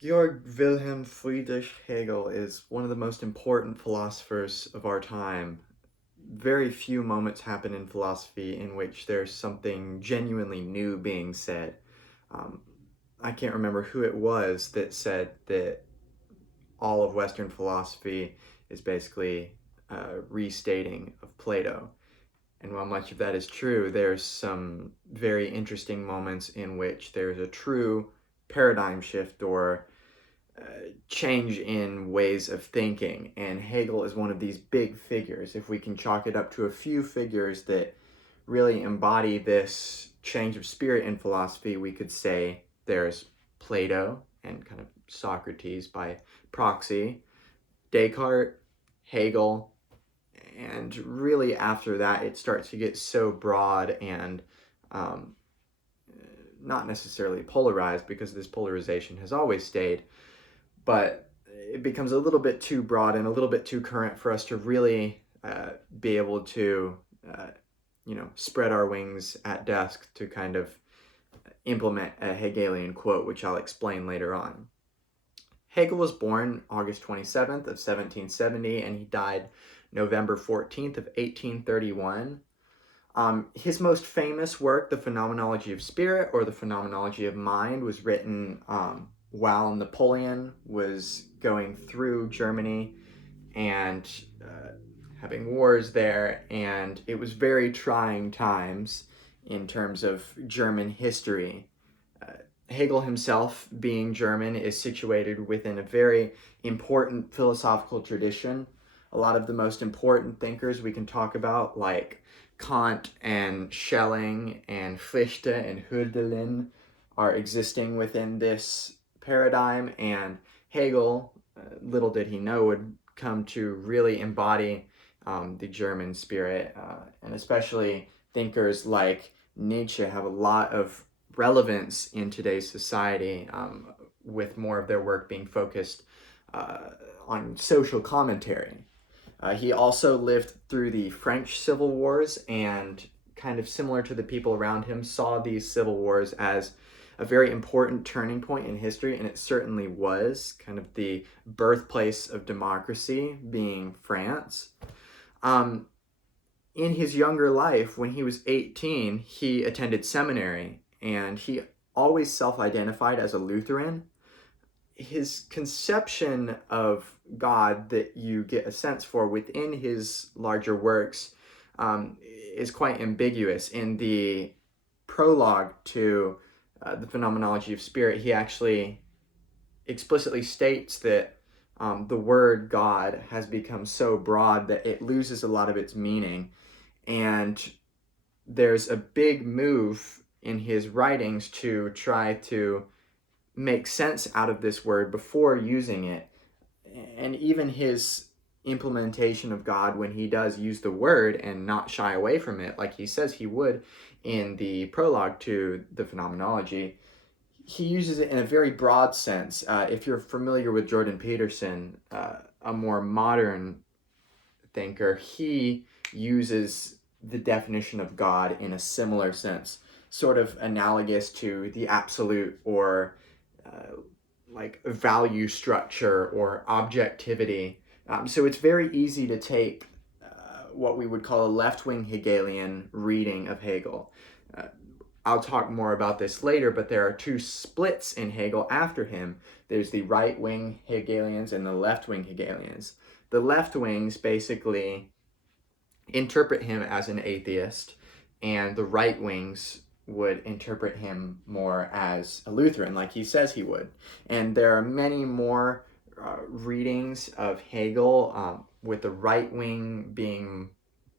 Georg Wilhelm Friedrich Hegel is one of the most important philosophers of our time. Very few moments happen in philosophy in which there's something genuinely new being said. Um, I can't remember who it was that said that all of Western philosophy is basically restating of Plato. And while much of that is true, there's some very interesting moments in which there's a true paradigm shift or change in ways of thinking. And Hegel is one of these big figures. If we can chalk it up to a few figures that really embody this change of spirit in philosophy, we could say there's Plato and kind of Socrates by proxy, Descartes, Hegel, and really after that it starts to get so broad and um, not necessarily polarized, because this polarization has always stayed, but it becomes a little bit too broad and a little bit too current for us to really be able to uh, spread our wings at desk to kind of implement a Hegelian quote, which I'll explain later on. Hegel was born August 27th of 1770, and he died November 14th of 1831. His most famous work, The Phenomenology of Spirit or The Phenomenology of Mind, was written while Napoleon was going through Germany and having wars there, and it was very trying times in terms of German history. Hegel himself, being German, is situated within a very important philosophical tradition. A lot of the most important thinkers we can talk about, like Kant and Schelling and Fichte and Hölderlin, are existing within this paradigm, and Hegel, little did he know, would come to really embody the German spirit, and especially thinkers like Nietzsche have a lot of relevance in today's society, with more of their work being focused uh, on social commentary. He also lived through the French Civil Wars, and kind of similar to the people around him, saw these civil wars as a very important turning point in history, and it certainly was kind of the birthplace of democracy, being France. Um, in his younger life, when he was 18, he attended seminary, and he always self identified as a Lutheran. His conception of God that you get a sense for within his larger works is quite ambiguous. In the prologue to The Phenomenology of Spirit, he actually explicitly states that the word God has become so broad that it loses a lot of its meaning. And there's a big move in his writings to try to make sense out of this word before using it. And even his implementation of God, when he does use the word and not shy away from it, like he says he would in the prologue to the phenomenology, he uses it in a very broad sense. If you're familiar with Jordan Peterson, a more modern thinker, he uses the definition of God in a similar sense, sort of analogous to the absolute, or like value structure or objectivity. So it's very easy to take what we would call a left-wing Hegelian reading of Hegel. Uh, I'll talk more about this later, but there are two splits in Hegel after him. There's the right-wing Hegelians and the left-wing Hegelians. The left wings basically interpret him as an atheist, and the right wings would interpret him more as a Lutheran, like he says he would. And there are many more readings of Hegel, with the right wing being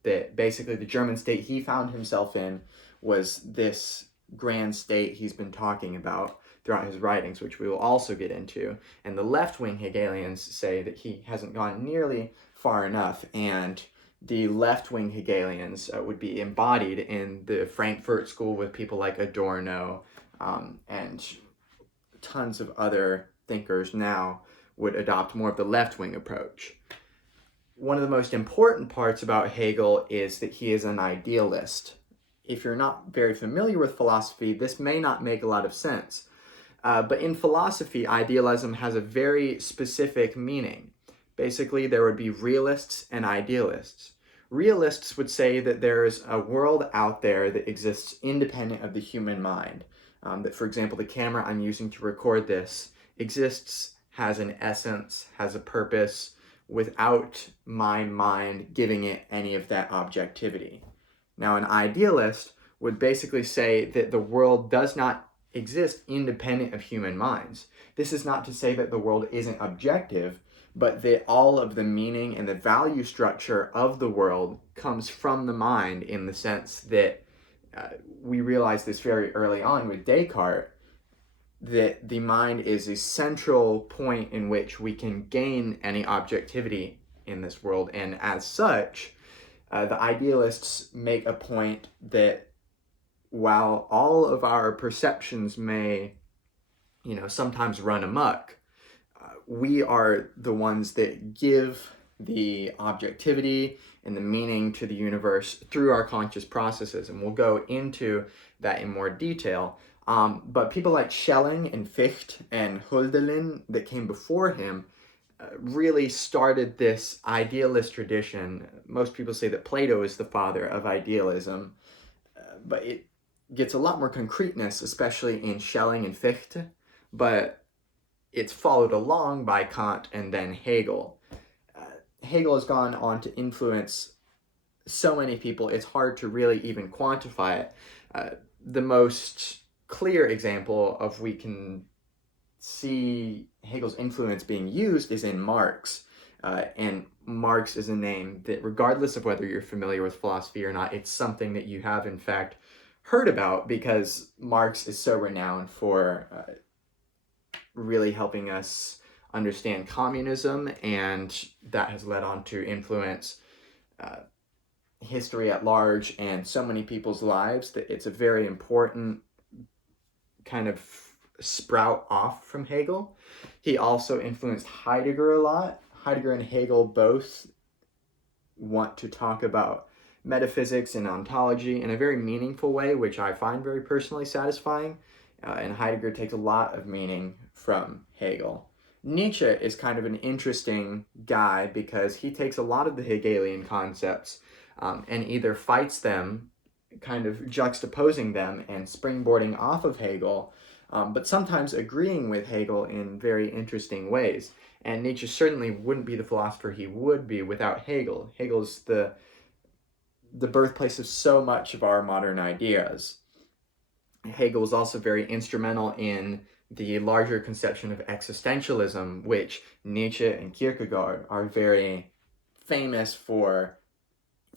that basically the German state he found himself in was this grand state he's been talking about throughout his writings, which we will also get into. And the left wing Hegelians say that he hasn't gone nearly far enough, and the left wing Hegelians would be embodied in the Frankfurt School with people like Adorno, and tons of other thinkers now would adopt more of the left wing approach. One of the most important parts about Hegel is that he is an idealist. If you're not very familiar with philosophy, this may not make a lot of sense. But in philosophy, idealism has a very specific meaning. Basically, there would be realists and idealists. Realists would say that there is a world out there that exists independent of the human mind. That, for example, the camera I'm using to record this exists, has an essence, has a purpose, without my mind giving it any of that objectivity. Now, an idealist would basically say that the world does not exist independent of human minds. This is not to say that the world isn't objective, but that all of the meaning and the value structure of the world comes from the mind, in the sense that we realized this very early on with Descartes, that the mind is a central point in which we can gain any objectivity in this world. And as such, the idealists make a point that while all of our perceptions may, sometimes run amok, we are the ones that give the objectivity and the meaning to the universe through our conscious processes. And we'll go into that in more detail. But people like Schelling and Fichte and Hölderlin that came before him really started this idealist tradition. Most people say that Plato is the father of idealism, but it gets a lot more concreteness, especially in Schelling and Fichte, but it's followed along by Kant and then Hegel. Hegel has gone on to influence so many people, it's hard to really even quantify it. The most clear example of we can see Hegel's influence being used is in Marx. And Marx is a name that, regardless of whether you're familiar with philosophy or not, it's something that you have, in fact, heard about, because Marx is so renowned for really helping us understand communism, and that has led on to influence history at large and so many people's lives that it's a very important kind of sprout off from Hegel. He also influenced Heidegger a lot. Heidegger and Hegel both want to talk about metaphysics and ontology in a very meaningful way, which I find very personally satisfying. And Heidegger takes a lot of meaning from Hegel. Nietzsche is kind of an interesting guy because he takes a lot of the Hegelian concepts and either fights them, kind of juxtaposing them and springboarding off of Hegel, but sometimes agreeing with Hegel in very interesting ways. And Nietzsche certainly wouldn't be the philosopher he would be without Hegel. Hegel's the birthplace of so much of our modern ideas. Hegel was also very instrumental in the larger conception of existentialism, which Nietzsche and Kierkegaard are very famous for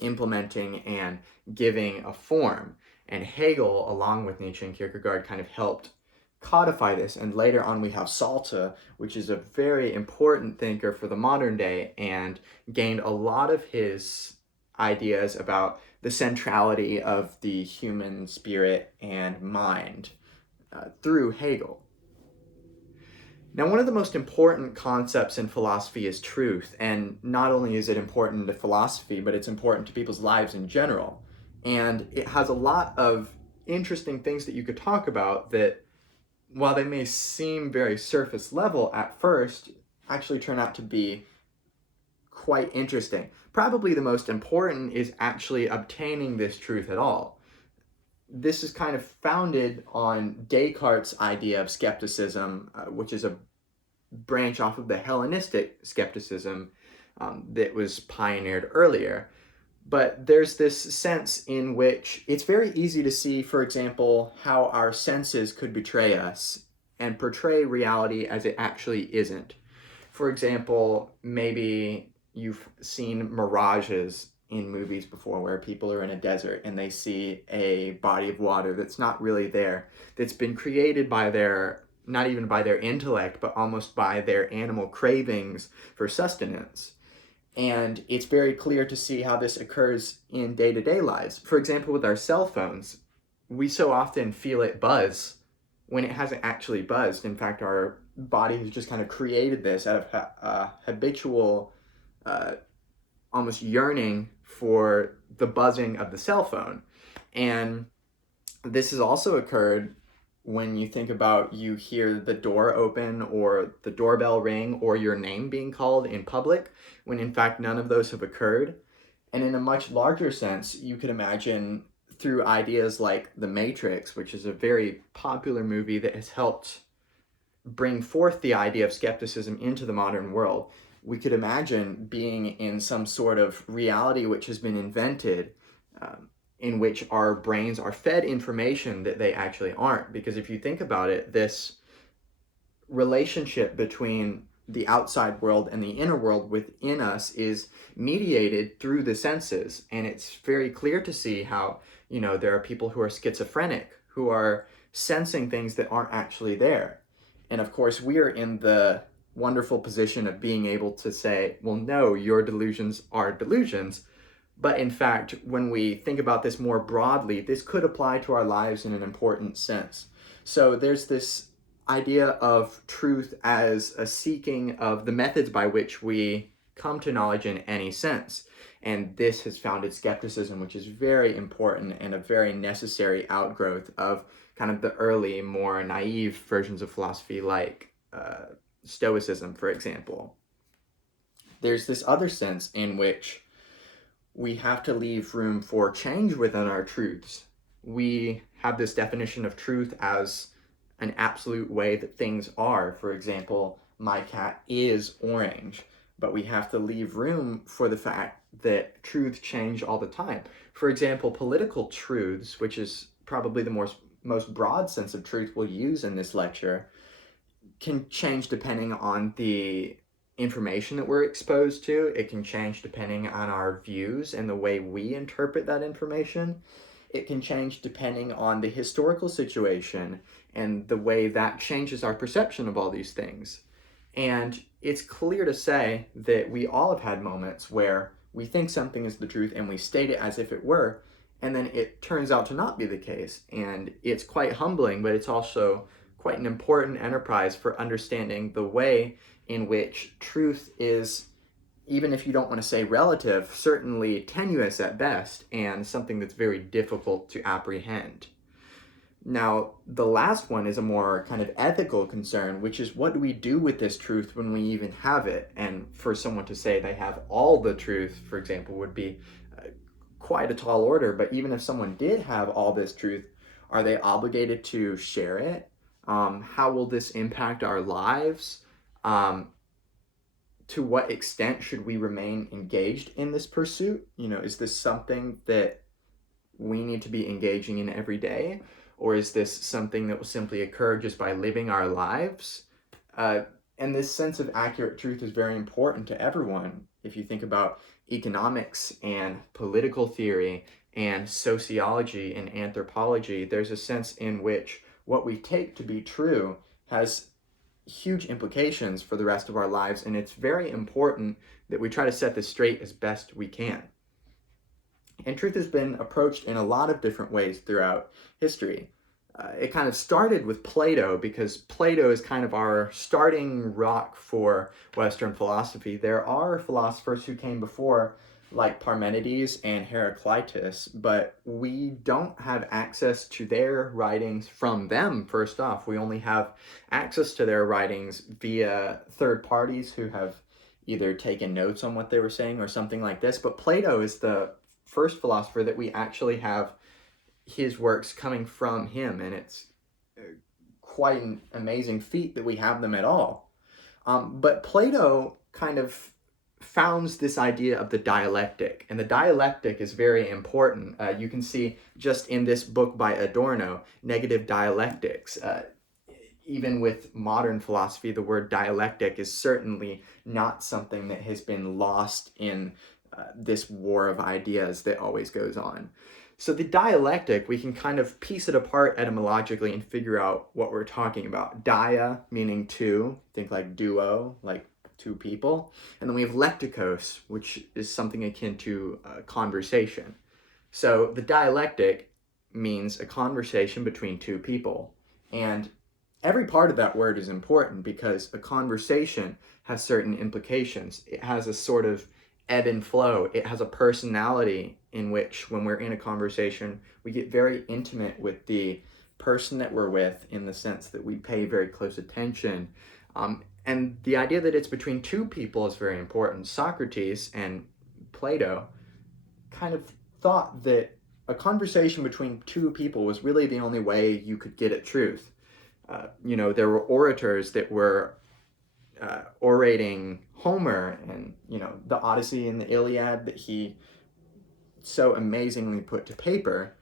implementing and giving a form. And Hegel, along with Nietzsche and Kierkegaard, kind of helped codify this. And later on we have Salta, which is a very important thinker for the modern day, and gained a lot of his ideas about the centrality of the human spirit and mind through Hegel. Now, one of the most important concepts in philosophy is truth, and not only is it important to philosophy, but it's important to people's lives in general. And it has a lot of interesting things that you could talk about that, while they may seem very surface level at first, actually turn out to be quite interesting. Probably the most important is actually obtaining this truth at all. This is kind of founded on Descartes' idea of skepticism, which is a branch off of the Hellenistic skepticism that was pioneered earlier. But there's this sense in which it's very easy to see, for example, how our senses could betray us and portray reality as it actually isn't. For example, maybe you've seen mirages in movies before, where people are in a desert and they see a body of water that's not really there, that's been created by their, not even by their intellect, but almost by their animal cravings for sustenance. And it's very clear to see how this occurs in day-to-day lives. For example, with our cell phones, we so often feel it buzz when it hasn't actually buzzed. In fact, our body has just kind of created this out of habitual, almost yearning for the buzzing of the cell phone. And this has also occurred when you think about you hear the door open or the doorbell ring or your name being called in public, when in fact none of those have occurred. And in a much larger sense, you could imagine through ideas like The Matrix, which is a very popular movie that has helped bring forth the idea of skepticism into the modern world. We could imagine being in some sort of reality which has been invented, in which our brains are fed information that they actually aren't. Because if you think about it, this relationship between the outside world and the inner world within us is mediated through the senses. And it's very clear to see how, there are people who are schizophrenic, who are sensing things that aren't actually there. And of course, we are in the wonderful position of being able to say, well, no, your delusions are delusions. But in fact, when we think about this more broadly, this could apply to our lives in an important sense. So there's this idea of truth as a seeking of the methods by which we come to knowledge in any sense. And this has founded skepticism, which is very important and a very necessary outgrowth of kind of the early, more naive versions of philosophy, like Stoicism, for example. There's this other sense in which we have to leave room for change within our truths. We have this definition of truth as an absolute way that things are. For example, my cat is orange, but we have to leave room for the fact that truths change all the time. For example, political truths, which is probably the most broad sense of truth we'll use in this lecture, can change depending on the information that we're exposed to. It can change depending on our views and the way we interpret that information. It can change depending on the historical situation and the way that changes our perception of all these things. And it's clear to say that we all have had moments where we think something is the truth and we state it as if it were, and then it turns out to not be the case. And it's quite humbling, but it's also quite an important enterprise for understanding the way in which truth is, even if you don't want to say relative, certainly tenuous at best, and something that's very difficult to apprehend. Now, the last one is a more kind of ethical concern, which is what do we do with this truth when we even have it? And for someone to say they have all the truth, for example, would be quite a tall order. But even if someone did have all this truth, are they obligated to share it? How will this impact our lives? To what extent should we remain engaged in this pursuit? Is this something that we need to be engaging in every day? Or is this something that will simply occur just by living our lives? And this sense of accurate truth is very important to everyone. If you think about economics and political theory and sociology and anthropology, there's a sense in which what we take to be true has huge implications for the rest of our lives, and it's very important that we try to set this straight as best we can. And truth has been approached in a lot of different ways throughout history. It kind of started with Plato, because Plato is kind of our starting rock for Western philosophy. There are philosophers who came before, like Parmenides and Heraclitus, but we don't have access to their writings from them, first off. We only have access to their writings via third parties who have either taken notes on what they were saying or something like this. But Plato is the first philosopher that we actually have his works coming from him, and it's quite an amazing feat that we have them at all. But Plato kind of founds this idea of the dialectic, and the dialectic is very important. You can see just in this book by Adorno, Negative Dialectics. Even with modern philosophy, the word dialectic is certainly not something that has been lost in this war of ideas that always goes on. So the dialectic, we can kind of piece it apart etymologically and figure out what we're talking about. Dia meaning two, think like duo, like two people. And then we have lektikos, which is something akin to conversation. So the dialectic means a conversation between two people. And every part of that word is important, because a conversation has certain implications. It has a sort of ebb and flow. It has a personality in which, when we're in a conversation, we get very intimate with the person that we're with, in the sense that we pay very close attention. And the idea that it's between two people is very important. Socrates and Plato kind of thought that a conversation between two people was really the only way you could get at truth. There were orators that were orating Homer and, the Odyssey and the Iliad that he so amazingly put to paper.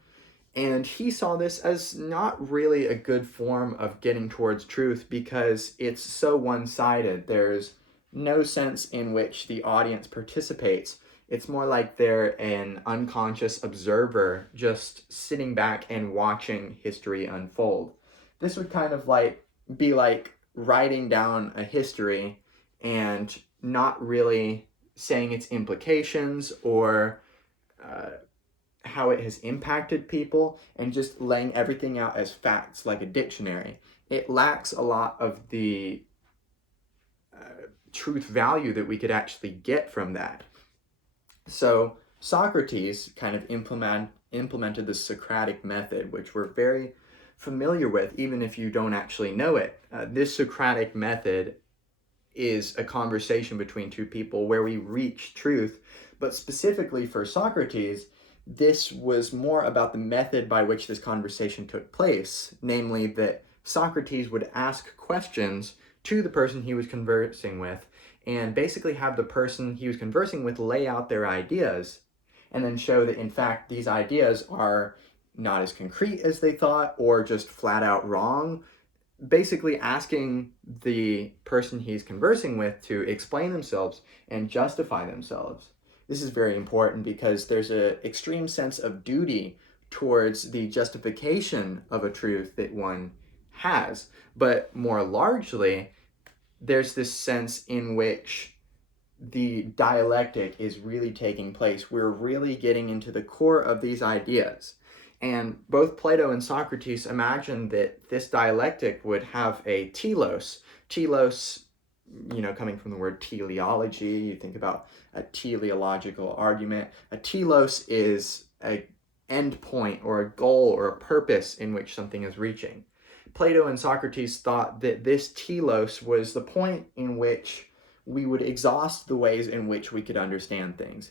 And he saw this as not really a good form of getting towards truth because it's so one-sided. There's no sense in which the audience participates. It's more like they're an unconscious observer just sitting back and watching history unfold. This would kind of be like writing down a history and not really saying its implications or how it has impacted people, and just laying everything out as facts like a dictionary. It lacks a lot of the truth value that we could actually get from that. So Socrates kind of implemented the Socratic method, which we're very familiar with, even if you don't actually know it. This Socratic method is a conversation between two people where we reach truth, but specifically for Socrates, this was more about the method by which this conversation took place, namely that Socrates would ask questions to the person he was conversing with, and basically have the person he was conversing with lay out their ideas, and then show that, in fact, these ideas are not as concrete as they thought, or just flat out wrong. Basically asking the person he's conversing with to explain themselves and justify themselves. This is very important because there's an extreme sense of duty towards the justification of a truth that one has. But more largely, there's this sense in which the dialectic is really taking place. We're really getting into the core of these ideas. And both Plato and Socrates imagined that this dialectic would have a telos. Telos, coming from the word teleology, you think about a teleological argument. A telos is an end point or a goal or a purpose in which something is reaching. Plato and Socrates thought that this telos was the point in which we would exhaust the ways in which we could understand things.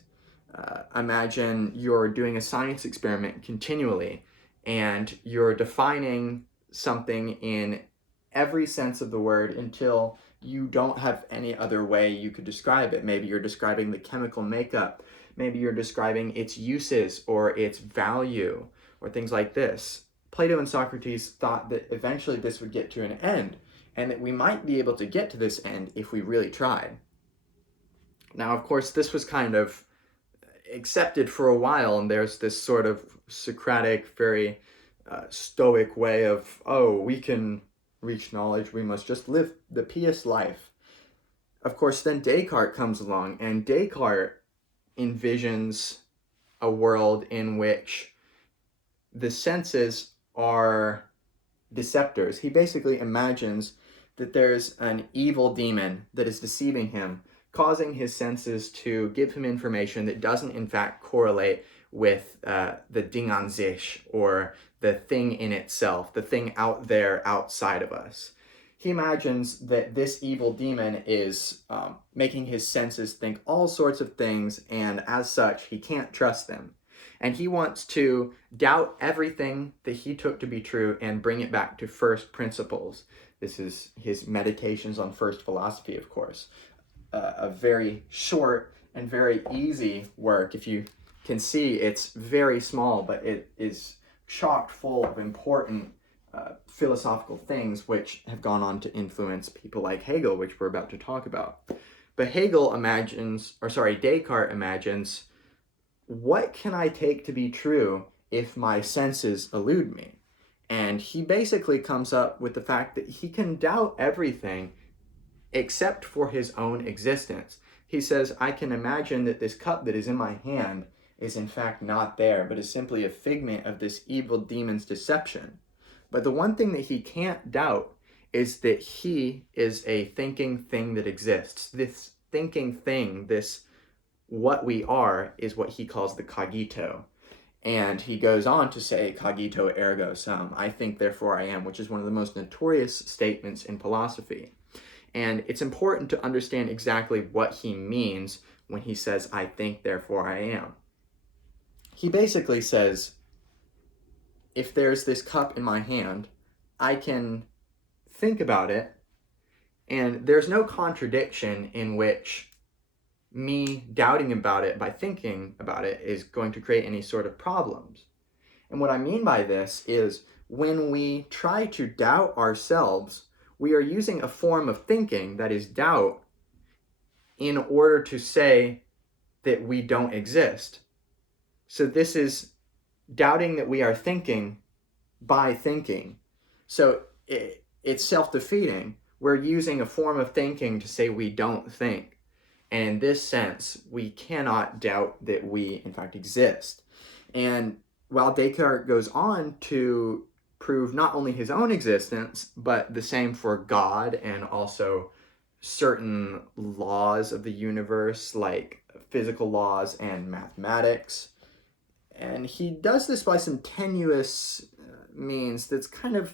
Imagine you're doing a science experiment continually, and you're defining something in every sense of the word until you don't have any other way you could describe it. Maybe you're describing the chemical makeup. Maybe you're describing its uses or its value or things like this. Plato and Socrates thought that eventually this would get to an end, and that we might be able to get to this end if we really tried. Now, of course, this was kind of accepted for a while, and there's this sort of Socratic, very stoic way of, we can reach knowledge, we must just live the pious life. Of course, then Descartes comes along, and Descartes envisions a world in which the senses are deceptors. He basically imagines that there's an evil demon that is deceiving him, causing his senses to give him information that doesn't in fact correlate with the Ding an sich, or the thing in itself, the thing out there outside of us. He imagines that this evil demon is making his senses think all sorts of things, and as such, he can't trust them. And he wants to doubt everything that he took to be true and bring it back to first principles. This is his Meditations on First Philosophy, of course. A very short and very easy work. If you can see, it's very small, but it is chock full of important philosophical things which have gone on to influence people like Hegel, which we're about to talk about. But Descartes imagines, what can I take to be true if my senses elude me? And he basically comes up with the fact that he can doubt everything except for his own existence. He says, I can imagine that this cup that is in my hand is in fact not there, but is simply a figment of this evil demon's deception. But the one thing that he can't doubt is that he is a thinking thing that exists. This thinking thing, this what we are, is what he calls the cogito. And he goes on to say, cogito ergo sum, I think therefore I am, which is one of the most notorious statements in philosophy. And it's important to understand exactly what he means when he says, I think therefore I am. He basically says, if there's this cup in my hand, I can think about it, and there's no contradiction in which me doubting about it by thinking about it is going to create any sort of problems. And what I mean by this is when we try to doubt ourselves, we are using a form of thinking, that is doubt, in order to say that we don't exist. So this is doubting that we are thinking by thinking. So it's self-defeating. We're using a form of thinking to say we don't think. And in this sense, we cannot doubt that we, in fact, exist. And while Descartes goes on to prove not only his own existence, but the same for God and also certain laws of the universe, like physical laws and mathematics. And he does this by some tenuous means that's kind of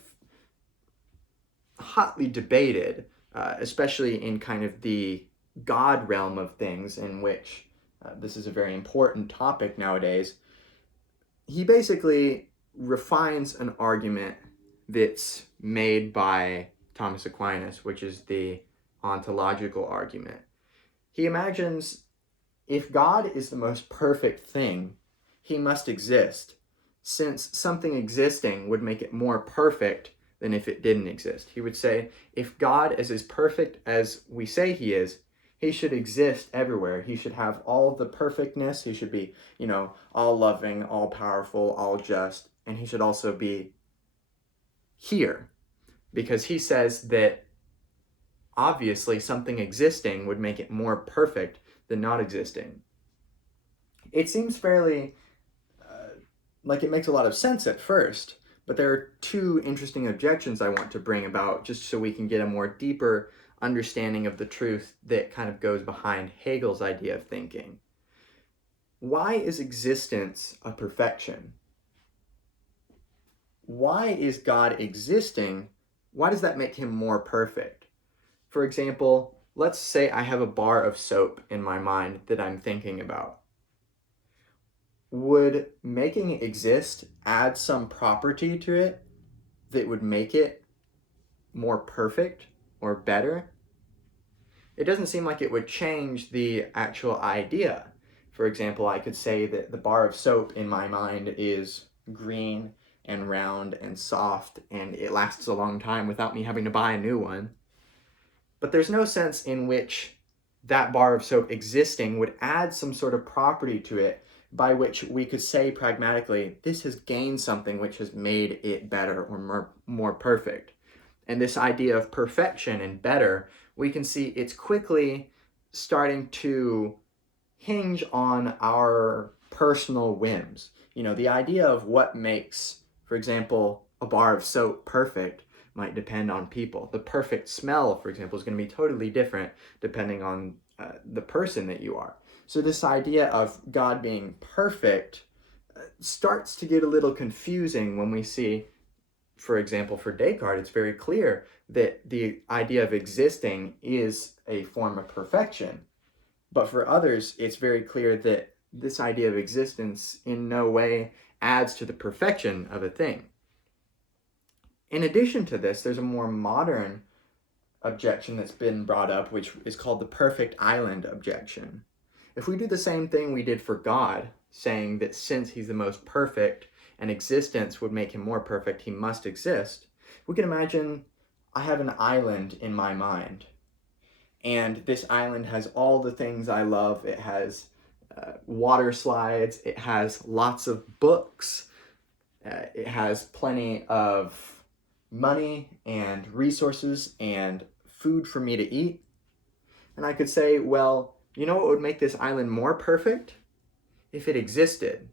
hotly debated, especially in kind of the God realm of things, in which this is a very important topic nowadays. He basically refines an argument that's made by Thomas Aquinas, which is the ontological argument. He imagines if God is the most perfect thing, he must exist, since something existing would make it more perfect than if it didn't exist. He would say, if God is as perfect as we say he is, he should exist everywhere. He should have all the perfectness. He should be, all loving, all powerful, all just. And he should also be here. Because he says that obviously something existing would make it more perfect than not existing. It seems fairly like it makes a lot of sense at first, but there are two interesting objections I want to bring about just so we can get a more deeper understanding of the truth that kind of goes behind Hegel's idea of thinking. Why is existence a perfection? Why is God existing? Why does that make him more perfect? For example, let's say I have a bar of soap in my mind that I'm thinking about. Would making it exist add some property to it that would make it more perfect or better? It doesn't seem like it would change the actual idea. For example, I could say that the bar of soap in my mind is green and round and soft, and it lasts a long time without me having to buy a new one. But there's no sense in which that bar of soap existing would add some sort of property to it by which we could say pragmatically, this has gained something which has made it better or more perfect. And this idea of perfection and better, we can see it's quickly starting to hinge on our personal whims. The idea of what makes, for example, a bar of soap perfect might depend on people. The perfect smell, for example, is going to be totally different depending on the person that you are. So this idea of God being perfect starts to get a little confusing when we see, for example, for Descartes, it's very clear that the idea of existing is a form of perfection. But for others, it's very clear that this idea of existence in no way adds to the perfection of a thing. In addition to this, there's a more modern objection that's been brought up, which is called the perfect island objection. If we do the same thing we did for God, saying that since he's the most perfect and existence would make him more perfect, he must exist, we can imagine I have an island in my mind. And this island has all the things I love. It has water slides. It has lots of books. It has plenty of money and resources and food for me to eat. And I could say, well, you know what would make this island more perfect? If it existed.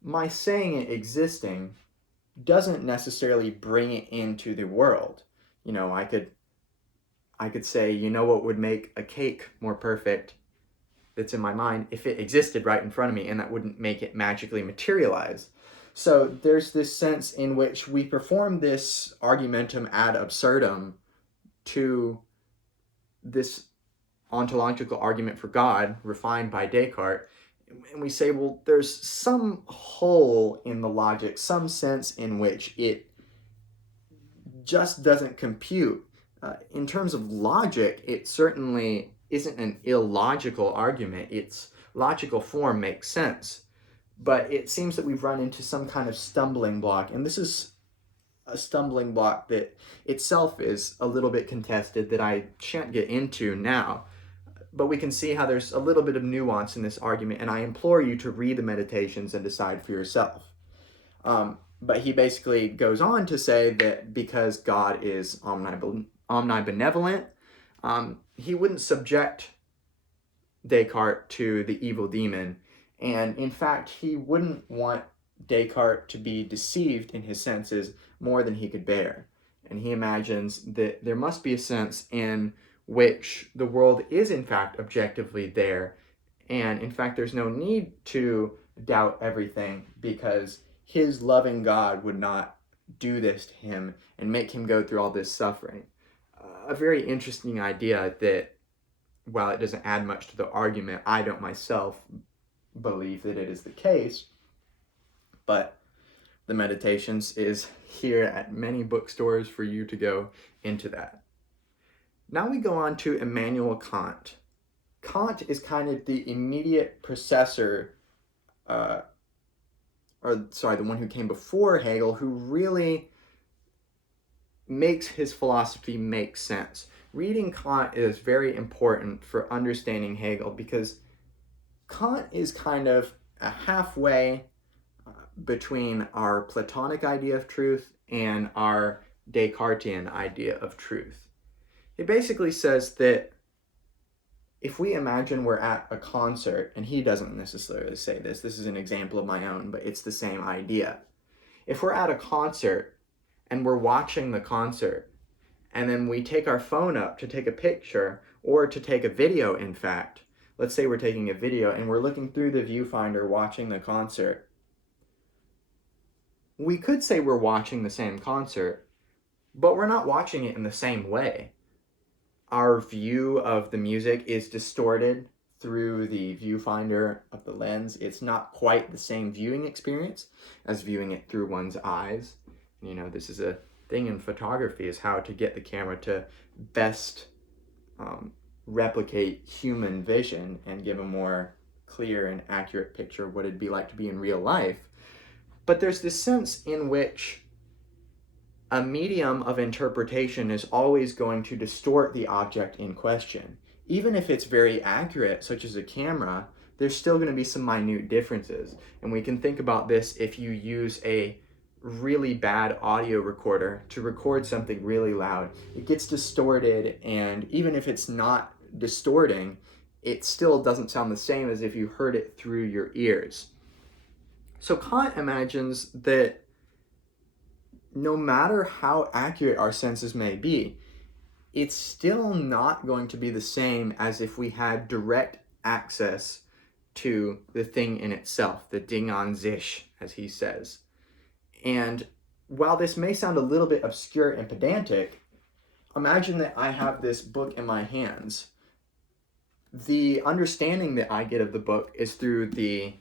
My saying it existing doesn't necessarily bring it into the world. I could say, you know what would make a cake more perfect? that's in my mind if it existed right in front of me, and that wouldn't make it magically materialize. So there's this sense in which we perform this argumentum ad absurdum to this ontological argument for God refined by Descartes, and we say, well, there's some hole in the logic, some sense in which it just doesn't compute. In terms of logic, it certainly isn't an illogical argument. Its logical form makes sense. But it seems that we've run into some kind of stumbling block, and this is a stumbling block that itself is a little bit contested that I shan't get into now. But we can see how there's a little bit of nuance in this argument, and I implore you to read the Meditations and decide for yourself. But he basically goes on to say that because God is omnibenevolent, he wouldn't subject Descartes to the evil demon. And in fact, he wouldn't want Descartes to be deceived in his senses more than he could bear. And he imagines that there must be a sense in which the world is in fact objectively there. And in fact, there's no need to doubt everything, because his loving God would not do this to him and make him go through all this suffering. A very interesting idea that, while it doesn't add much to the argument, I don't myself believe that it is the case. But the Meditations is here at many bookstores for you to go into that. Now we go on to Immanuel Kant. Kant is kind of the immediate predecessor, the one who came before Hegel, who really makes his philosophy make sense. Reading Kant is very important for understanding Hegel, because Kant is kind of a halfway between our Platonic idea of truth and our Descartesian idea of truth. He basically says that if we imagine we're at a concert, and he doesn't necessarily say this, this is an example of my own, but it's the same idea. If we're at a concert and we're watching the concert, and then we take our phone up to take a picture or to take a video, in fact, let's say we're taking a video and we're looking through the viewfinder watching the concert, we could say we're watching the same concert, but we're not watching it in the same way. Our view of the music is distorted through the viewfinder of the lens. It's not quite the same viewing experience as viewing it through one's eyes. You know, this is a thing in photography, is how to get the camera to best replicate human vision and give a more clear and accurate picture of what it'd be like to be in real life. But there's this sense in which a medium of interpretation is always going to distort the object in question. Even if it's very accurate, such as a camera, there's still going to be some minute differences. And we can think about this if you use a really bad audio recorder to record something really loud. It gets distorted, and even if it's not distorting, it still doesn't sound the same as if you heard it through your ears. So Kant imagines that no matter how accurate our senses may be, it's still not going to be the same as if we had direct access to the thing in itself, the Ding an sich, as he says. And while this may sound a little bit obscure and pedantic, imagine that I have this book in my hands. The understanding that I get of the book is through the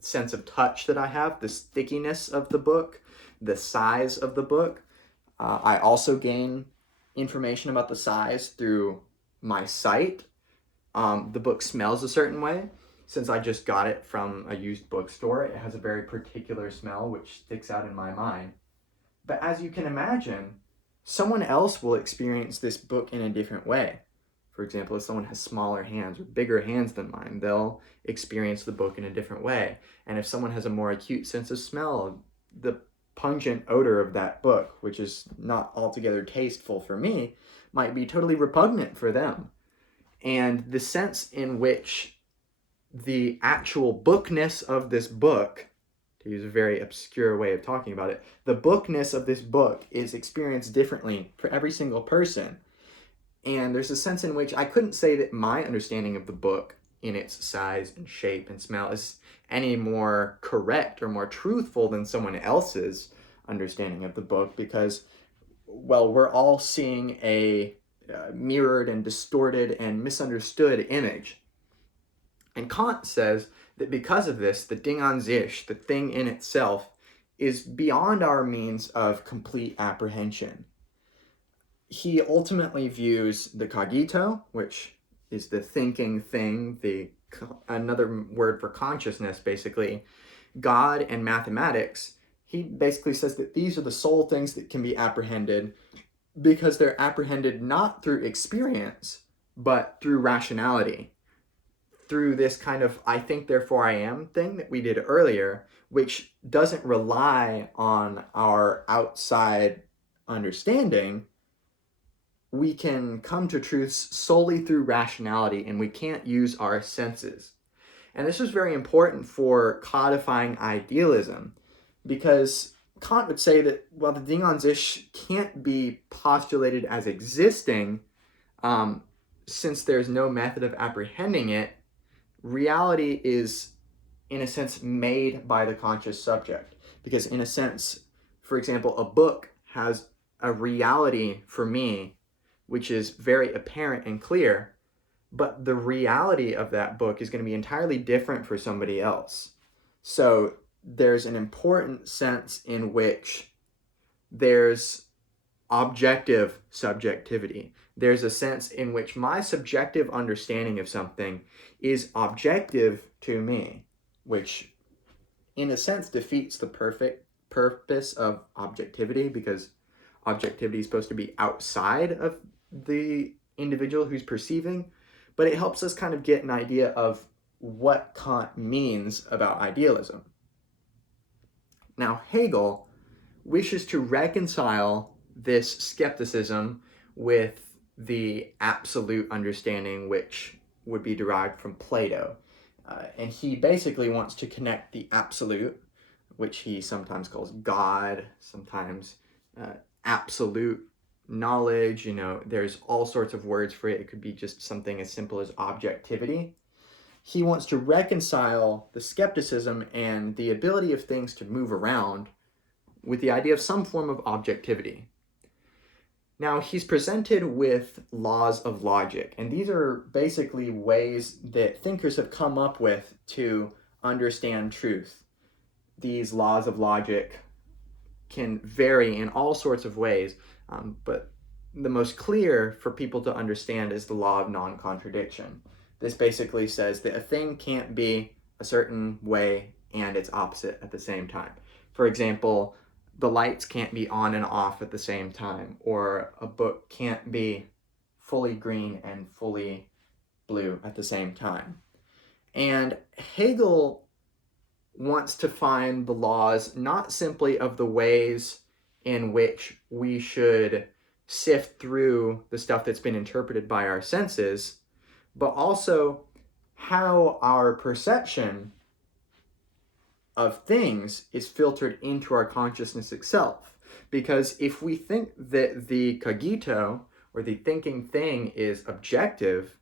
sense of touch that I have, the stickiness of the book, the size of the book. I also gain information about the size through my sight. The book smells a certain way. Since I just got it from a used bookstore, it has a very particular smell which sticks out in my mind. But as you can imagine, someone else will experience this book in a different way. For example, if someone has smaller hands or bigger hands than mine, they'll experience the book in a different way. And if someone has a more acute sense of smell, the pungent odor of that book, which is not altogether tasteful for me, might be totally repugnant for them. And the sense in which the actual bookness of this book, to use a very obscure way of talking about it, the bookness of this book is experienced differently for every single person. And there's a sense in which I couldn't say that my understanding of the book in its size and shape and smell is any more correct or more truthful than someone else's understanding of the book, because, well, we're all seeing a mirrored and distorted and misunderstood image. And Kant says that because of this, the Ding an sich, the thing in itself, is beyond our means of complete apprehension. He ultimately views the cogito, which is the thinking thing, another word for consciousness, basically, God and mathematics. He basically says that these are the sole things that can be apprehended, because they're apprehended not through experience, but through rationality, through this kind of I think therefore I am thing that we did earlier, which doesn't rely on our outside understanding. We can come to truths solely through rationality, and we can't use our senses. And this was very important for codifying idealism, because Kant would say that, well, the Ding an sich can't be postulated as existing, since there's no method of apprehending it. Reality is, in a sense, made by the conscious subject. Because in a sense, for example, a book has a reality for me, which is very apparent and clear, but the reality of that book is going to be entirely different for somebody else. So there's an important sense in which there's objective subjectivity. There's a sense in which my subjective understanding of something is objective to me, which in a sense defeats the perfect purpose of objectivity, because objectivity is supposed to be outside of the individual who's perceiving, but it helps us kind of get an idea of what Kant means about idealism. Now, Hegel wishes to reconcile this skepticism with the absolute understanding which would be derived from Plato. And he basically wants to connect the absolute, which he sometimes calls God, sometimes absolute knowledge. There's all sorts of words for it. It could be just something as simple as objectivity. He wants to reconcile the skepticism and the ability of things to move around with the idea of some form of objectivity. Now, he's presented with laws of logic, and these are basically ways that thinkers have come up with to understand truth. These laws of logic can vary in all sorts of ways, but the most clear for people to understand is the law of non-contradiction. This basically says that a thing can't be a certain way and its opposite at the same time. For example, the lights can't be on and off at the same time, or a book can't be fully green and fully blue at the same time. And Hegel wants to find the laws not simply of the ways in which we should sift through the stuff that's been interpreted by our senses, but also how our perception of things is filtered into our consciousness itself. Because if we think that the cogito, or the thinking thing, is objective,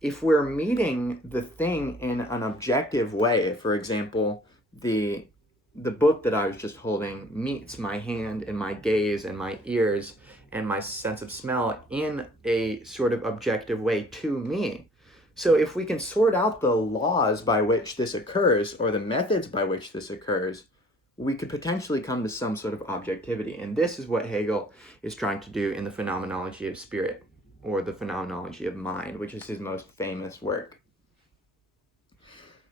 if we're meeting the thing in an objective way, for example, the book that I was just holding meets my hand and my gaze and my ears and my sense of smell in a sort of objective way to me. So if we can sort out the laws by which this occurs, or the methods by which this occurs, we could potentially come to some sort of objectivity. And this is what Hegel is trying to do in the Phenomenology of Spirit, or the Phenomenology of Mind, which is his most famous work.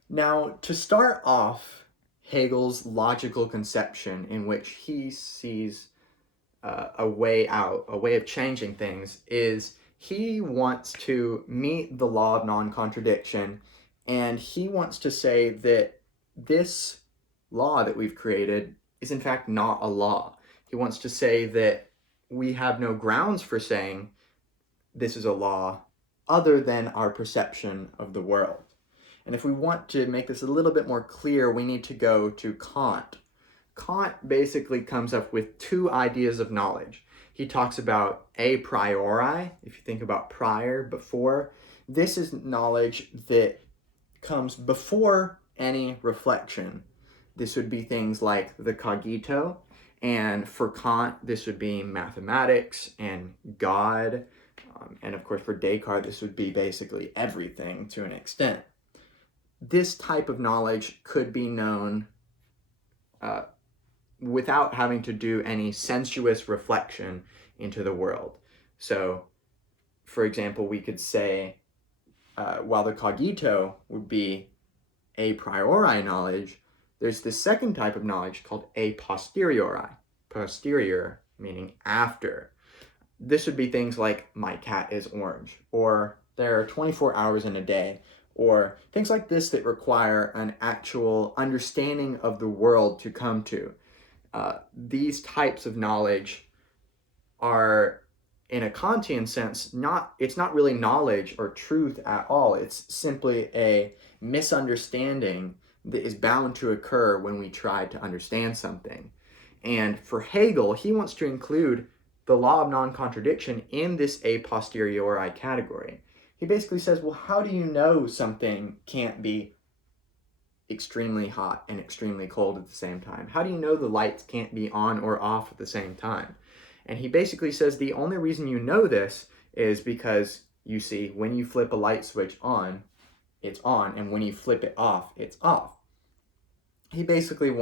Now, to start off Hegel's logical conception, in which he sees a way out, a way of changing things, is he wants to meet the law of non-contradiction, and he wants to say that this law that we've created is in fact not a law. He wants to say that we have no grounds for saying this is a law other than our perception of the world. And if we want to make this a little bit more clear, we need to go to Kant. Kant basically comes up with two ideas of knowledge. he talks about a priori. If you think about prior, before, this is knowledge that comes before any reflection. This would be things like the cogito, and for Kant, this would be mathematics and God, and of course for Descartes, this would be basically everything to an extent. This type of knowledge could be known without having to do any sensuous reflection into the world. So, for example, we could say, while the cogito would be a priori knowledge, there's this second type of knowledge called a posteriori. Posterior meaning after. This would be things like, my cat is orange, or there are 24 hours in a day, or things like this that require an actual understanding of the world to come to. These types of knowledge are, in a Kantian sense, it's not really knowledge or truth at all. It's simply a misunderstanding that is bound to occur when we try to understand something. And for Hegel, he wants to include the law of non-contradiction in this a posteriori category. He basically says, well, how do you know something can't be extremely hot and extremely cold at the same time? How do you know the lights can't be on or off at the same time? And he basically says the only reason you know this is because you see when you flip a light switch on, it's on, and when you flip it off, it's off. He basically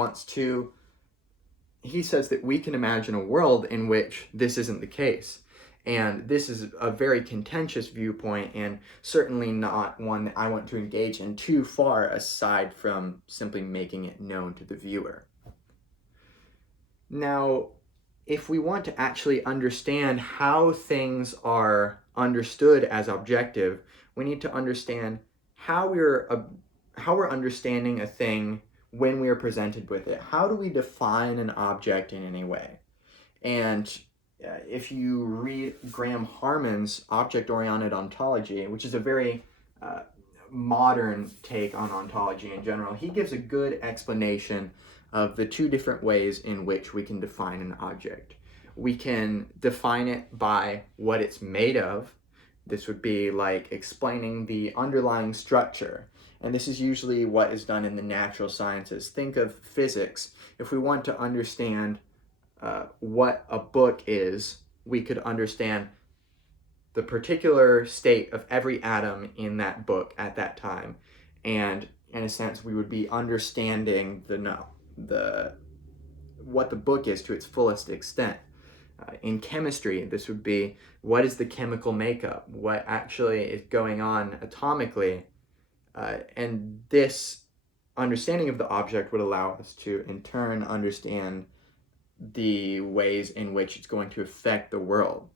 he says that we can imagine a world in which this isn't the case. And this is a very contentious viewpoint, and certainly not one that I want to engage in too far aside from simply making it known to the viewer. Now, if we want to actually understand how things are understood as objective, we need to understand how we're understanding a thing when we are presented with it. How do we define an object in any way? And if you read Graham Harman's object-oriented ontology, which is a very modern take on ontology in general, he gives a good explanation of the two different ways in which we can define an object. We can define it by what it's made of. This would be like explaining the underlying structure. And this is usually what is done in the natural sciences. Think of physics. If we want to understand what a book is, we could understand the particular state of every atom in that book at that time. And in a sense, we would be understanding what the book is to its fullest extent. In chemistry, this would be, what is the chemical makeup? What actually is going on atomically? And this understanding of the object would allow us to, in turn, understand the ways in which it's going to affect the world.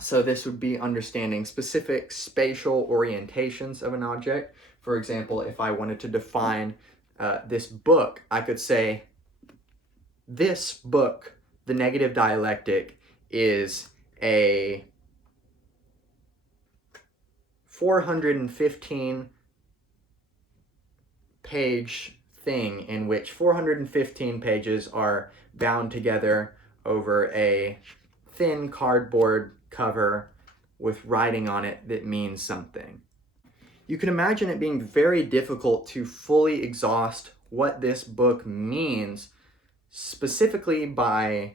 So this would be understanding specific spatial orientations of an object. For example, if I wanted to define this book, I could say, this book, The Negative Dialectic, is a 415 page thing in which 415 pages are bound together over a thin cardboard cover with writing on it that means something. You can imagine it being very difficult to fully exhaust what this book means specifically by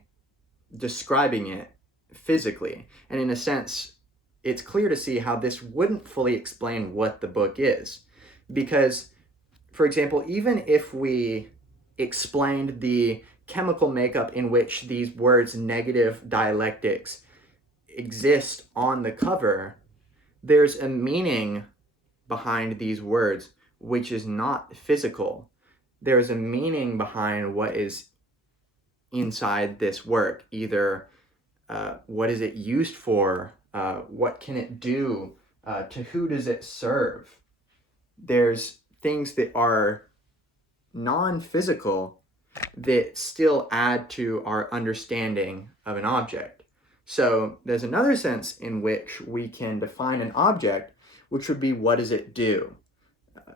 describing it physically. And in a sense, it's clear to see how this wouldn't fully explain what the book is. Because, for example, even if we explained the chemical makeup in which these words negative dialectics exist on the cover, there's a meaning behind these words which is not physical. There's a meaning behind what is inside this work, either what is it used for, what can it do, to who does it serve. There's things that are non-physical that still add to our understanding of an object. So there's another sense in which we can define an object, which would be, what does it do?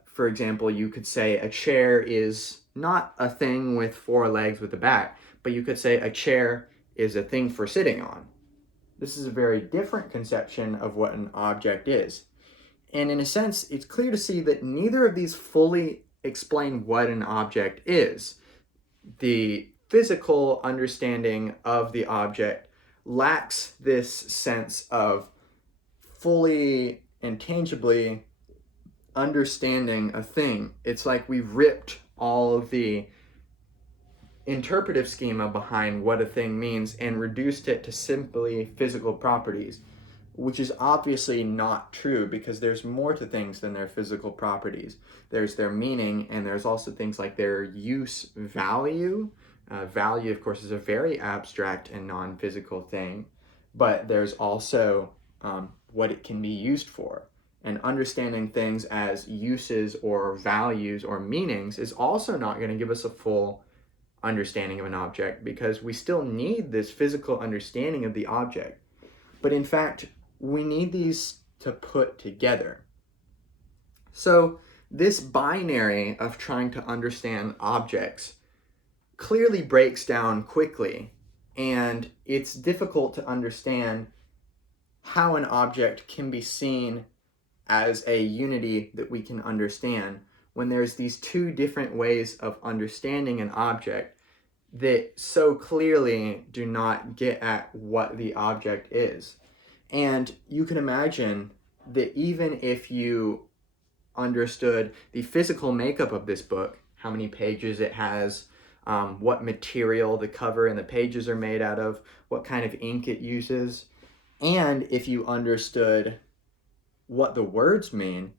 For example, you could say a chair is not a thing with four legs with a back, but you could say a chair is a thing for sitting on. This is a very different conception of what an object is. And in a sense, it's clear to see that neither of these fully explain what an object is. The physical understanding of the object lacks this sense of fully and tangibly understanding a thing. It's like we've ripped all of the interpretive schema behind what a thing means and reduced it to simply physical properties, which is obviously not true because there's more to things than their physical properties. There's their meaning, and there's also things like their use value. Value, of course, is a very abstract and non-physical thing, but there's also what it can be used for. And understanding things as uses or values or meanings is also not going to give us a full understanding of an object, because we still need this physical understanding of the object. But in fact, we need these to put together. So this binary of trying to understand objects clearly breaks down quickly, and it's difficult to understand how an object can be seen as a unity that we can understand when there's these two different ways of understanding an object that so clearly do not get at what the object is. And you can imagine that even if you understood the physical makeup of this book, how many pages it has, what material the cover and the pages are made out of, what kind of ink it uses, and if you understood what the words mean,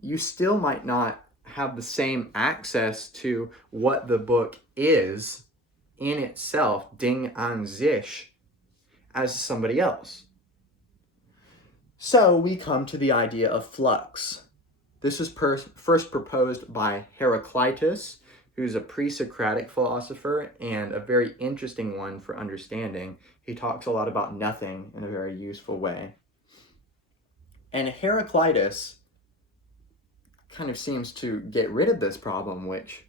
you still might not have the same access to what the book is in itself, Ding an sich, as somebody else. So we come to the idea of flux. This was first proposed by Heraclitus, who's a pre-Socratic philosopher and a very interesting one for understanding. He talks a lot about nothing in a very useful way. And Heraclitus kind of seems to get rid of this problem, which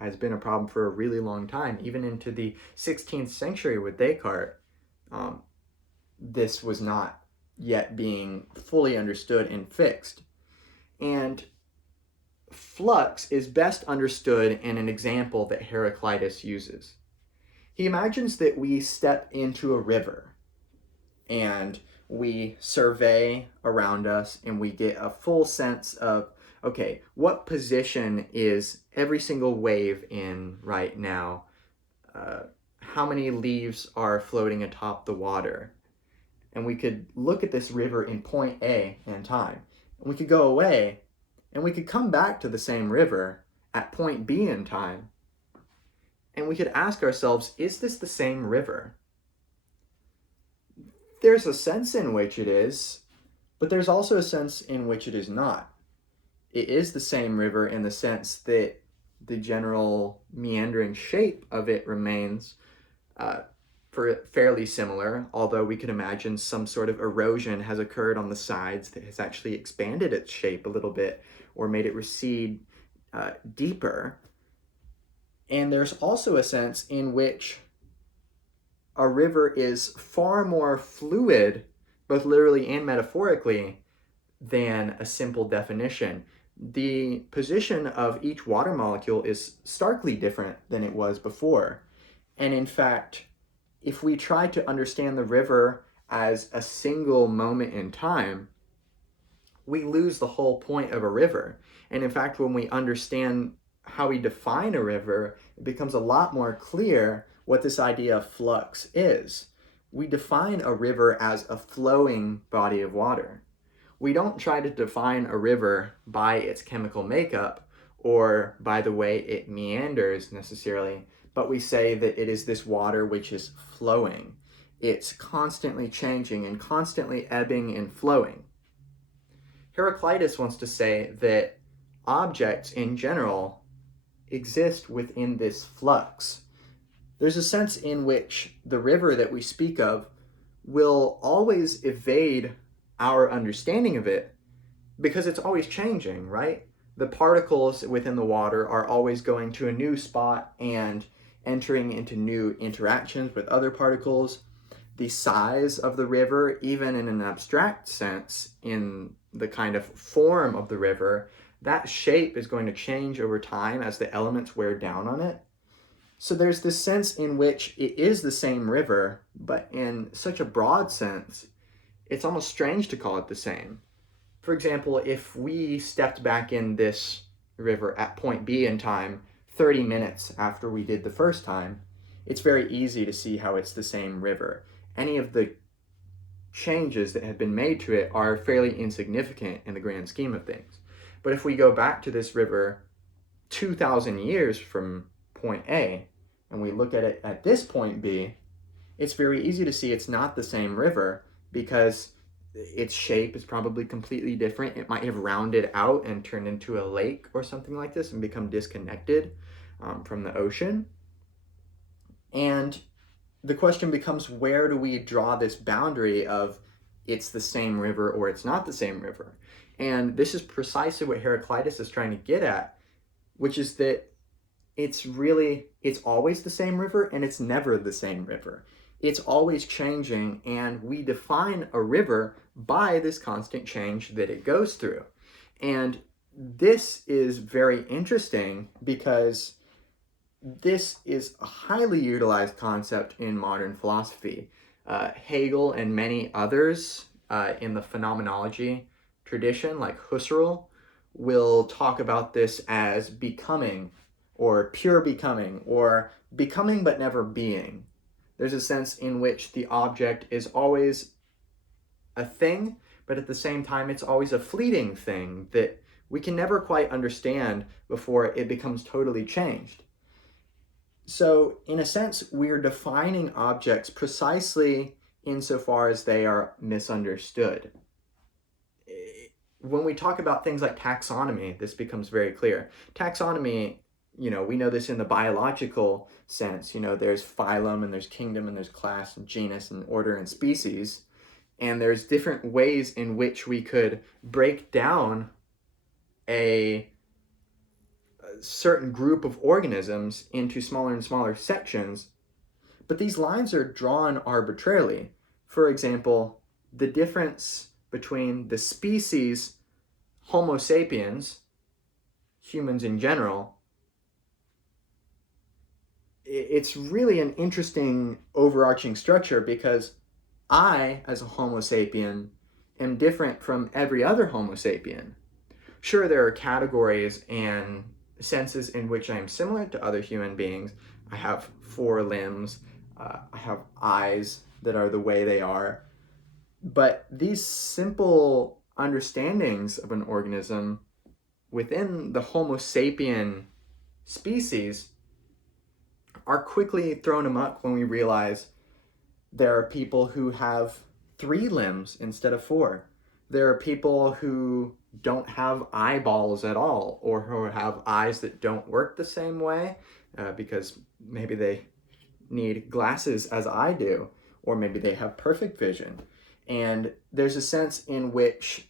has been a problem for a really long time. Even into the 16th century with Descartes, this was not yet being fully understood and fixed. And flux is best understood in an example that Heraclitus uses. He imagines that we step into a river and we survey around us and we get a full sense of, okay, what position is every single wave in right now? How many leaves are floating atop the water? And we could look at this river in point A in time. And we could go away and we could come back to the same river at point B in time. And we could ask ourselves, is this the same river? There's a sense in which it is, but there's also a sense in which it is not. It is the same river in the sense that the general meandering shape of it remains fairly similar, although we could imagine some sort of erosion has occurred on the sides that has actually expanded its shape a little bit or made it recede deeper. And there's also a sense in which a river is far more fluid, both literally and metaphorically, than a simple definition. The position of each water molecule is starkly different than it was before. And in fact, if we try to understand the river as a single moment in time, we lose the whole point of a river. And in fact, when we understand how we define a river, it becomes a lot more clear what this idea of flux is. We define a river as a flowing body of water. We don't try to define a river by its chemical makeup or by the way it meanders necessarily, but we say that it is this water which is flowing. It's constantly changing and constantly ebbing and flowing. Heraclitus wants to say that objects in general exist within this flux. There's a sense in which the river that we speak of will always evade our understanding of it because it's always changing, right? The particles within the water are always going to a new spot, and entering into new interactions with other particles. The size of the river, even in an abstract sense, in the kind of form of the river, that shape is going to change over time as the elements wear down on it. So there's this sense in which it is the same river, but in such a broad sense, it's almost strange to call it the same. For example, if we stepped back in this river at point B in time 30 minutes after we did the first time, it's very easy to see how it's the same river. Any of the changes that have been made to it are fairly insignificant in the grand scheme of things. But if we go back to this river 2,000 years from point A, and we look at it at this point B, it's very easy to see it's not the same river because its shape is probably completely different. It might have rounded out and turned into a lake or something like this and become disconnected from the ocean. And the question becomes, where do we draw this boundary of it's the same river or it's not the same river? And this is precisely what Heraclitus is trying to get at, which is that it's always the same river and it's never the same river. It's always changing, and we define a river by this constant change that it goes through. And this is very interesting because this is a highly utilized concept in modern philosophy. Hegel and many others in the phenomenology tradition, like Husserl, will talk about this as becoming, or pure becoming, or becoming but never being. There's a sense in which the object is always a thing, but at the same time it's always a fleeting thing that we can never quite understand before it becomes totally changed. So, in a sense, we're defining objects precisely insofar as they are misunderstood. When we talk about things like taxonomy, this becomes very clear. Taxonomy, we know this in the biological sense. There's phylum and there's kingdom and there's class and genus and order and species. And there's different ways in which we could break down a certain group of organisms into smaller and smaller sections, but these lines are drawn arbitrarily. For example, the difference between the species Homo sapiens, humans in general, it's really an interesting overarching structure because I, as a Homo sapien, am different from every other Homo sapien. Sure, there are categories and senses in which I am similar to other human beings. I have 4 limbs, I have eyes that are the way they are. But these simple understandings of an organism within the Homo sapien species are quickly thrown amok when we realize there are people who have 3 limbs instead of 4. There are people who don't have eyeballs at all, or who have eyes that don't work the same way because maybe they need glasses as I do, or maybe they have perfect vision. And there's a sense in which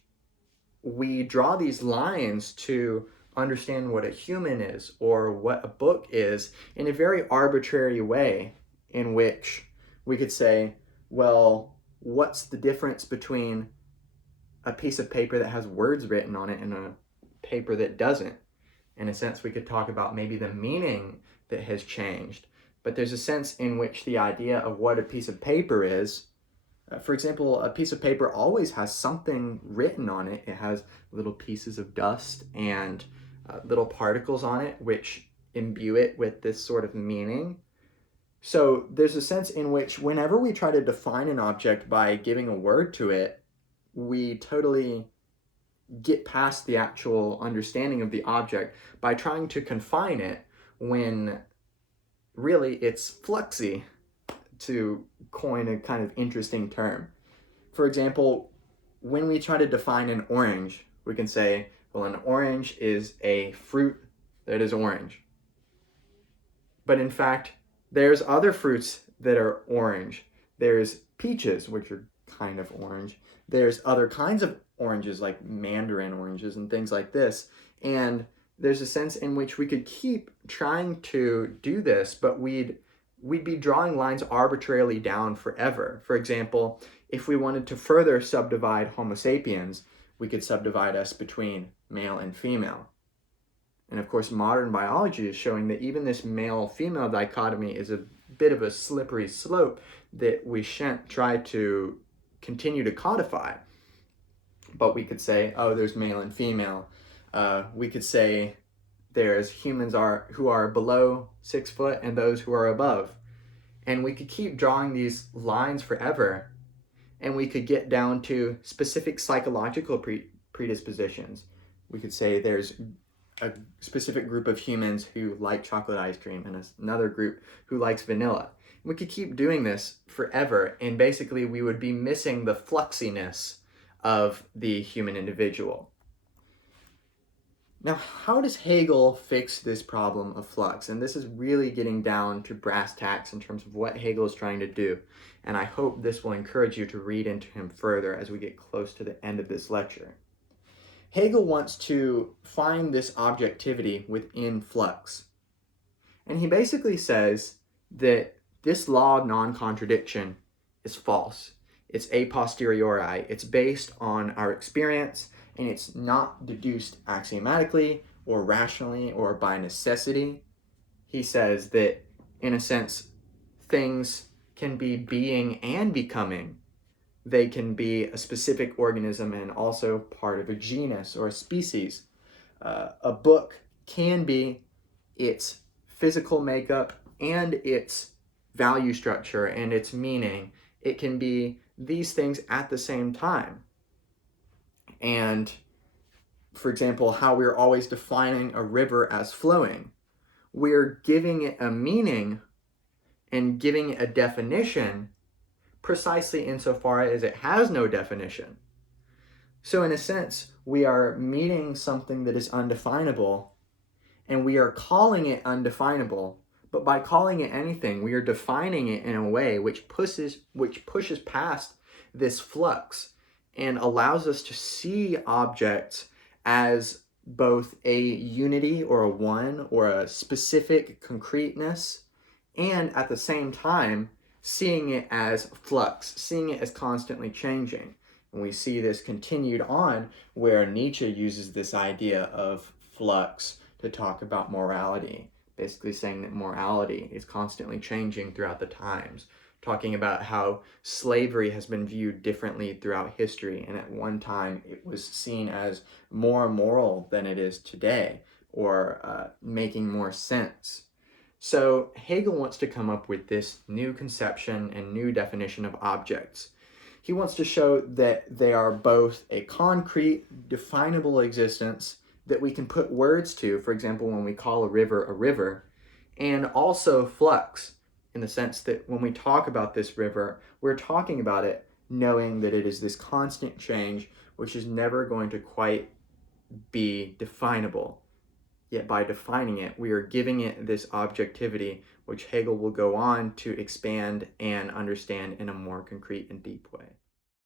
we draw these lines to understand what a human is or what a book is in a very arbitrary way, in which we could say, well, what's the difference between a piece of paper that has words written on it and a paper that doesn't? In a sense, we could talk about maybe the meaning that has changed, but there's a sense in which the idea of what a piece of paper is, for example, a piece of paper always has something written on it. It has little pieces of dust and little particles on it which imbue it with this sort of meaning. So there's a sense in which whenever we try to define an object by giving a word to it, we totally get past the actual understanding of the object by trying to confine it when really it's fluxy, to coin a kind of interesting term. For example, when we try to define an orange, we can say, well, an orange is a fruit that is orange. But in fact, there's other fruits that are orange. There's peaches, which are kind of orange. There's other kinds of oranges, like mandarin oranges and things like this. And there's a sense in which we could keep trying to do this, but we'd be drawing lines arbitrarily down forever. For example, if we wanted to further subdivide Homo sapiens, we could subdivide us between male and female. And of course, modern biology is showing that even this male-female dichotomy is a bit of a slippery slope that we shouldn't try to continue to codify. But we could say, oh, there's male and female. We could say there's humans who are below 6 foot and those who are above. And we could keep drawing these lines forever. And we could get down to specific psychological predispositions. We could say there's a specific group of humans who like chocolate ice cream and another group who likes vanilla. We could keep doing this forever, and basically we would be missing the fluxiness of the human individual. Now, how does Hegel fix this problem of flux? And this is really getting down to brass tacks in terms of what Hegel is trying to do. And I hope this will encourage you to read into him further as we get close to the end of this lecture. Hegel wants to find this objectivity within flux. And he basically says that this law of non-contradiction is false. It's a posteriori. It's based on our experience, and it's not deduced axiomatically or rationally or by necessity. He says that, in a sense, things can be being and becoming. They can be a specific organism and also part of a genus or a species. A book can be its physical makeup and its value structure and its meaning. It can be these things at the same time. And, for example, how we're always defining a river as flowing. We're giving it a meaning and giving it a definition precisely insofar as it has no definition. So in a sense, we are meeting something that is undefinable, and we are calling it undefinable, but by calling it anything, we are defining it in a way which pushes past this flux and allows us to see objects as both a unity or a one or a specific concreteness, and at the same time, seeing it as flux, seeing it as constantly changing. And we see this continued on where Nietzsche uses this idea of flux to talk about morality, basically saying that morality is constantly changing throughout the times, talking about how slavery has been viewed differently throughout history, and at one time it was seen as more moral than it is today, or making more sense. So Hegel wants to come up with this new conception and new definition of objects. He wants to show that they are both a concrete, definable existence that we can put words to, for example, when we call a river, and also flux, in the sense that when we talk about this river, we're talking about it knowing that it is this constant change which is never going to quite be definable. Yet by defining it, we are giving it this objectivity, which Hegel will go on to expand and understand in a more concrete and deep way.